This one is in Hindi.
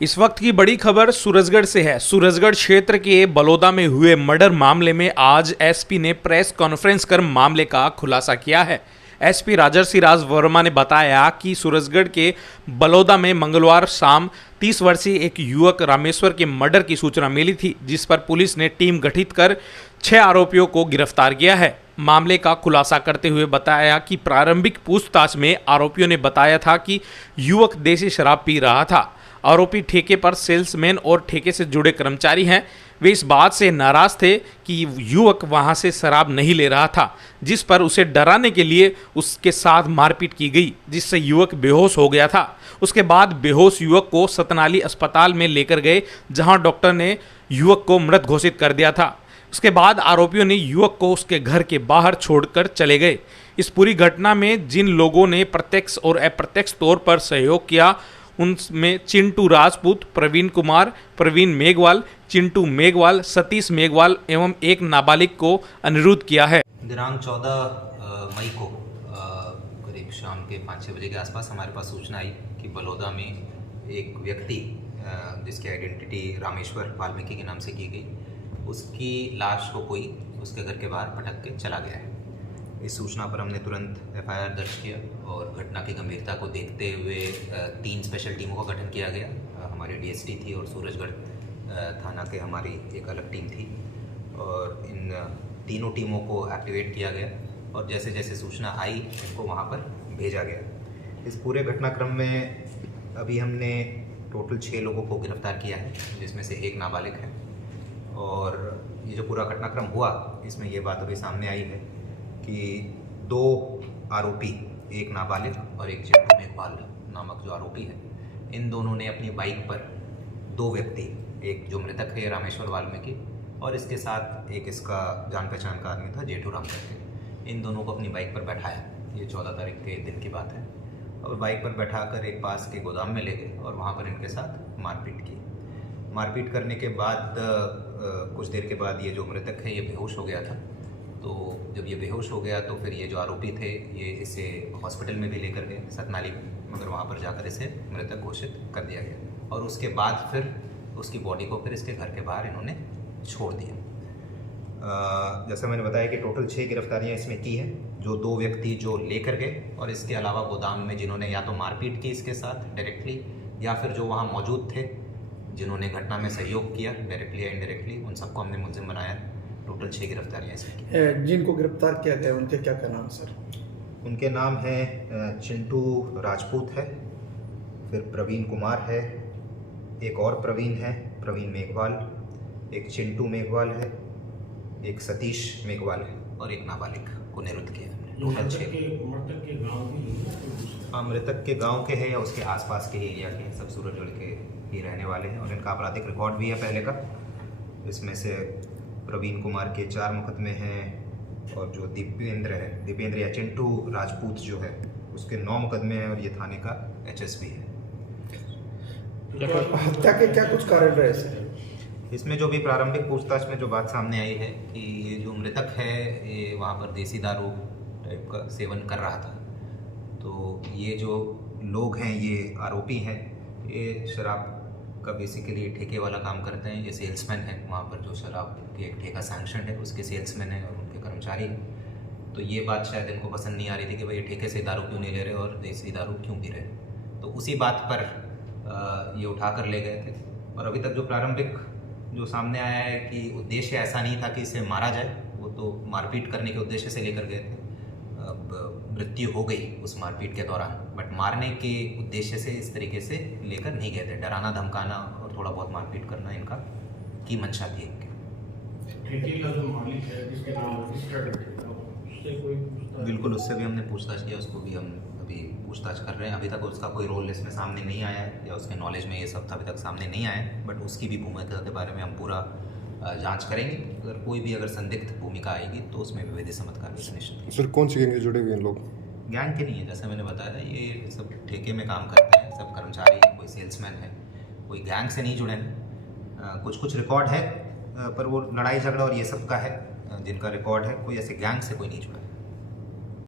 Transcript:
इस वक्त की बड़ी खबर सूरजगढ़ से है। सूरजगढ़ क्षेत्र के बलौदा में हुए मर्डर मामले में आज एसपी ने प्रेस कॉन्फ्रेंस कर मामले का खुलासा किया है। एसपी राजर्षि राज वर्मा ने बताया कि सूरजगढ़ के बलौदा में मंगलवार शाम 30 वर्षीय एक युवक रामेश्वर के मर्डर की सूचना मिली थी, जिस पर पुलिस ने टीम गठित कर 6 आरोपियों को गिरफ्तार किया है। मामले का खुलासा करते हुए बताया कि प्रारंभिक पूछताछ में आरोपियों ने बताया था कि युवक देसी शराब पी रहा था। आरोपी ठेके पर सेल्समैन और ठेके से जुड़े कर्मचारी हैं। वे इस बात से नाराज थे कि युवक वहां से शराब नहीं ले रहा था, जिस पर उसे डराने के लिए उसके साथ मारपीट की गई, जिससे युवक बेहोश हो गया था। उसके बाद बेहोश युवक को सतनाली अस्पताल में लेकर गए, जहां डॉक्टर ने युवक को मृत घोषित कर दिया था। उसके बाद आरोपियों ने युवक को उसके घर के बाहर छोड़कर चले गए। इस पूरी घटना में जिन लोगों ने प्रत्यक्ष और अप्रत्यक्ष तौर पर सहयोग किया, उनमें चिंटू राजपूत, प्रवीण कुमार, प्रवीण मेघवाल, चिंटू मेघवाल, सतीश मेघवाल एवं एक नाबालिग को अनुरोध किया है। दिनांक 14 मई को करीब शाम के 5-6 बजे के आसपास हमारे पास सूचना आई कि बलौदा में एक व्यक्ति जिसकी आइडेंटिटी रामेश्वर वाल्मीकि के नाम से की गई, उसकी लाश को कोई उसके घर के बाहर पटक के चला गया है। इस सूचना पर हमने तुरंत FIR दर्ज किया और घटना की गंभीरता को देखते हुए 3 स्पेशल टीमों का गठन किया गया। हमारी DST थी और सूरजगढ़ थाना के हमारी एक अलग टीम थी और इन तीनों टीमों को एक्टिवेट किया गया और जैसे जैसे सूचना आई इनको वहाँ पर भेजा गया। इस पूरे घटनाक्रम में अभी हमने टोटल 6 लोगों को गिरफ्तार किया है, जिसमें से एक नाबालिग है। और ये जो पूरा घटनाक्रम हुआ, इसमें ये बात अभी सामने आई है कि 2 आरोपी, एक नाबालिग और एक चिंटू मेघवाल नामक जो आरोपी है, इन दोनों ने अपनी बाइक पर 2 व्यक्ति, एक जो मृतक है रामेश्वर वाल्मीकि और इसके साथ एक इसका जान पहचान का आदमी था जेठू राम करके, इन दोनों को अपनी बाइक पर बैठाया। ये 14 तारीख के दिन की बात है। और बाइक पर बैठाकर एक पास के गोदाम में ले गए और वहाँ पर इनके साथ मारपीट की। मारपीट करने के बाद कुछ देर के बाद ये जो मृतक है ये बेहोश हो गया था। तो जब ये बेहोश हो गया तो फिर ये जो आरोपी थे ये इसे हॉस्पिटल में भी लेकर गए सतनाली, मगर वहाँ पर जाकर इसे मृतक घोषित कर दिया गया और उसके बाद फिर उसकी बॉडी को फिर इसके घर के बाहर इन्होंने छोड़ दिया। जैसा मैंने बताया कि टोटल 6 गिरफ्तारियाँ इसमें की हैं, जो 2 व्यक्ति जो लेकर गए और इसके अलावा गोदाम में जिन्होंने या तो मारपीट की इसके साथ डायरेक्टली या फिर जो वहाँ मौजूद थे जिन्होंने घटना में सहयोग किया डायरेक्टली या इनडायरेक्टली, उन सबको हमने मुलजिम बनाया। टोटल 6 गिरफ्तारियाँ इसमें की। जिनको गिरफ्तार किया गया उनके क्या क्या नाम सर? उनके नाम हैं चिंटू राजपूत है, फिर प्रवीण कुमार है, एक और प्रवीण है, प्रवीण मेघवाल, एक चिंटू मेघवाल है, एक सतीश मेघवाल है और एक नाबालिग को निरुद्ध किया हमने। टोटल 6। मृतक के गांव के हैं या उसके आसपास के एरिया के, सब सूरजगढ़ के ही रहने वाले हैं और इनका आपराधिक रिकॉर्ड भी है पहले का। इसमें से प्रवीण कुमार के 4 मुकदमे हैं और जो दीपेंद्र या चिंटू राजपूत जो है उसके 9 मुकदमे हैं और ये थाने का HSP है। हत्या के क्या कुछ कारण रहे सर? इसमें जो भी प्रारंभिक पूछताछ में जो बात सामने आई है कि ये जो मृतक है ये वहाँ पर देसी दारू टाइप का सेवन कर रहा था। तो ये जो लोग हैं, ये आरोपी हैं, ये शराब का बेसिकली ठेके वाला काम करते हैं। ये सेल्समैन है, वहाँ पर जो शराब की एक ठेका सैंक्शन है उसके सेल्समैन है और उनके कर्मचारी हैं। तो ये बात शायद इनको पसंद नहीं आ रही थी कि भाई ठेके से दारू क्यों नहीं ले रहे और देसी दारू क्यों पी रहे। तो उसी बात पर ये उठा कर ले गए थे और अभी तक जो प्रारंभिक जो सामने आया है कि उद्देश्य ऐसा नहीं था कि इसे मारा जाए, वो तो मारपीट करने के उद्देश्य से लेकर गए थे। अब मृत्यु हो गई उस मारपीट के दौरान, बट मारने के उद्देश्य से इस तरीके से लेकर नहीं गए थे। डराना धमकाना और थोड़ा बहुत मारपीट करना इनका की मंशा थी इनकी। बिल्कुल, उससे भी हमने पूछताछ किया, उसको भी हम अभी पूछताछ कर रहे हैं। अभी तक उसका कोई रोल इसमें सामने नहीं आया है या उसके नॉलेज में ये सब अभी तक सामने नहीं आया है, बट उसकी भी भूमिका के बारे में हम पूरा जांच करेंगे। अगर कोई भी अगर संदिग्ध भूमिका आएगी तो उसमें विवेदी सम्मत कार्रवाई सुनिश्चित की। सर कौन सी गैंग से जुड़े हुए हैं लोग? गैंग के नहीं है, जैसे मैंने बताया ये सब ठेके में काम करते हैं, सब कर्मचारी हैं, कोई सेल्समैन है, कोई गैंग से नहीं जुड़े हैं। कुछ रिकॉर्ड है पर वो लड़ाई झगड़ा और ये सब का है जिनका रिकॉर्ड है, कोई ऐसे गैंग से कोई नहीं जुड़ा है।